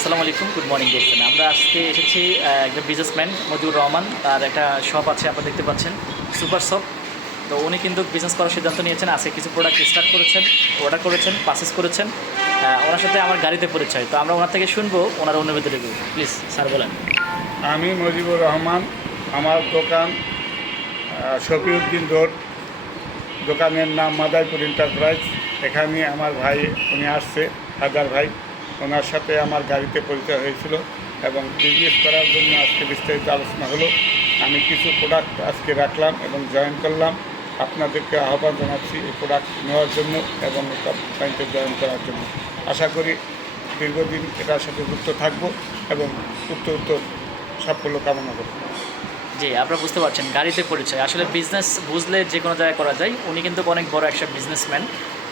আসসালামু আলাইকুম good morning দেখছেন আমরা আজকে এসেছি একজন বিজনেসম্যান মজিবুর রহমান। তার একটা শপ আছে, আপনারা দেখতে পাচ্ছেন সুপার শপ তো উনি কিন্তু বিজনেস করার সিদ্ধান্ত নিয়েছেন, আজকে কিছু প্রোডাক্ট স্টার্ট করেছেন অর্ডার করেছেন পারচেস করেছেন। ওনার সাথে আমার গাড়িতে পরিচয়। তো আমরা ওনার থেকে শুনব, ওনার অনুভূতি রিভিউ প্লিজ স্যার বলেন। আমি মজিবুর রহমান, আমার দোকান শফিউদ্দিন রোড। দোকানের নাম মাদাইপুর এন্টারপ্রাইজ এখানে আমার ভাই, উনি আসছে হাজার ভাই। ওনার সাথে আমার গাড়িতে পরিচয় হয়েছিল এবং বিজনেস করার জন্য আজকে বিস্তারিত আলোচনা হলো। আমি কিছু প্রোডাক্ট আজকে রাখলাম এবং জয়েন করলাম। আপনাদেরকে আহ্বান জানাচ্ছি এই প্রোডাক্ট নেওয়ার জন্য এবং কোম্পানিতে জয়েন করার জন্য। আশা করি দীর্ঘদিন এটার সাথে যুক্ত থাকব এবং উত্তর উত্তর সাফল্য কামনা করব। জি, আপনারা বুঝতে পারছেন, গাড়িতে পরিচয়। আসলে বিজনেস বুঝলে যে কোনো জায়গায় করা যায়। উনি কিন্তু অনেক বড় একটা বিজনেসম্যান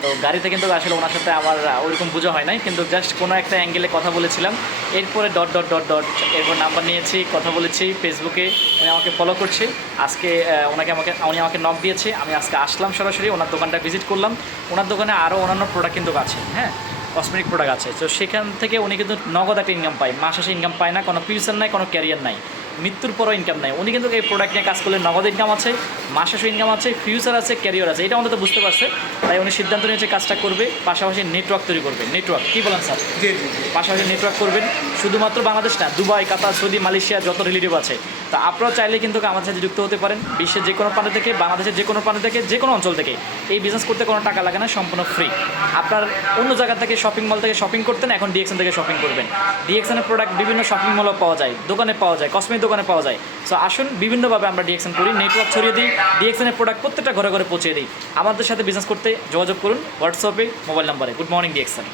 তো গাড়িতে কিন্তু আসলে ওনার সাথে আমার ওইরকম বোঝা হয় নাই, কিন্তু জাস্ট কোনো একটা অ্যাঙ্গেলে কথা বলেছিলাম। এরপরে ডট ডট ডট ডট এরপর নাম্বার নিয়েছি, কথা বলেছি ফেসবুকে উনি আমাকে ফলো করছে। আজকে ওনাকে আমাকে, উনি আমাকে নক দিয়েছে, আমি আজকে আসলাম সরাসরি, ওনার দোকানটা ভিজিট করলাম। ওনার দোকানে আরও অন্যান্য প্রোডাক্ট কিন্তু আছে হ্যাঁ? কসমেটিক প্রোডাক্ট আছে। তো সেখান থেকে উনি কিন্তু নগদ একটা ইনকাম পায়। মাস আসে ইনকাম পায় না, কোনো ফিউচার নাই, কোনো ক্যারিয়ার নাই। মৃত্যুর পরও ইনকাম নাই। উনি কিন্তু এই প্রোডাক্ট নিয়ে কাজ করলে নগদ ইনকাম আছে মাস শেষে ইনকাম আছে ফিউচার আছে ক্যারিয়ার আছে। এটা অন্তত বুঝতে পারছে। তাই উনি সিদ্ধান্ত নিয়েছে কাজটা করবে পাশাপাশি নেটওয়ার্ক তৈরি করবে। নেটওয়ার্ক কী বলেন স্যার? জি পাশাপাশি নেটওয়ার্ক করবেন। শুধুমাত্র বাংলাদেশ না দুবাই কাতার সৌদি মালয়েশিয়া যত রিলেটিভ আছে। তা আপনারা চাইলে কিন্তু আমাদের সাথে যুক্ত হতে পারেন। বিশ্বের যে কোনো প্রান্ত থেকে বাংলাদেশের যে কোনো প্রান্ত থেকে যে কোনো অঞ্চল থেকে। এই বিজনেস করতে কোনো টাকা লাগে না সম্পূর্ণ ফ্রি আপনার অন্য জায়গা থেকে শপিং মল থেকে শপিং করতেন এখন ডিএক্সএন থেকে শপিং করবেন। ডিএক্সএনের প্রোডাক্ট বিভিন্ন শপিং মলও পাওয়া যায় দোকানে পাওয়া যায় কসমেটিক দোকানে পাওয়া যায়। সো আসুন, বিভিন্নভাবে আমরা ডিএক্সএন করি। নেটওয়ার্ক ছড়িয়ে দিই। ডিএক্সএনের প্রোডাক্ট প্রত্যেকটা ঘরে ঘরে পৌঁছে দিই। আমাদের সাথে বিজনেস করতে যোগাযোগ করুন হোয়াটসঅ্যাপে মোবাইল নাম্বারে গুড মর্নিং ডিএক্সএন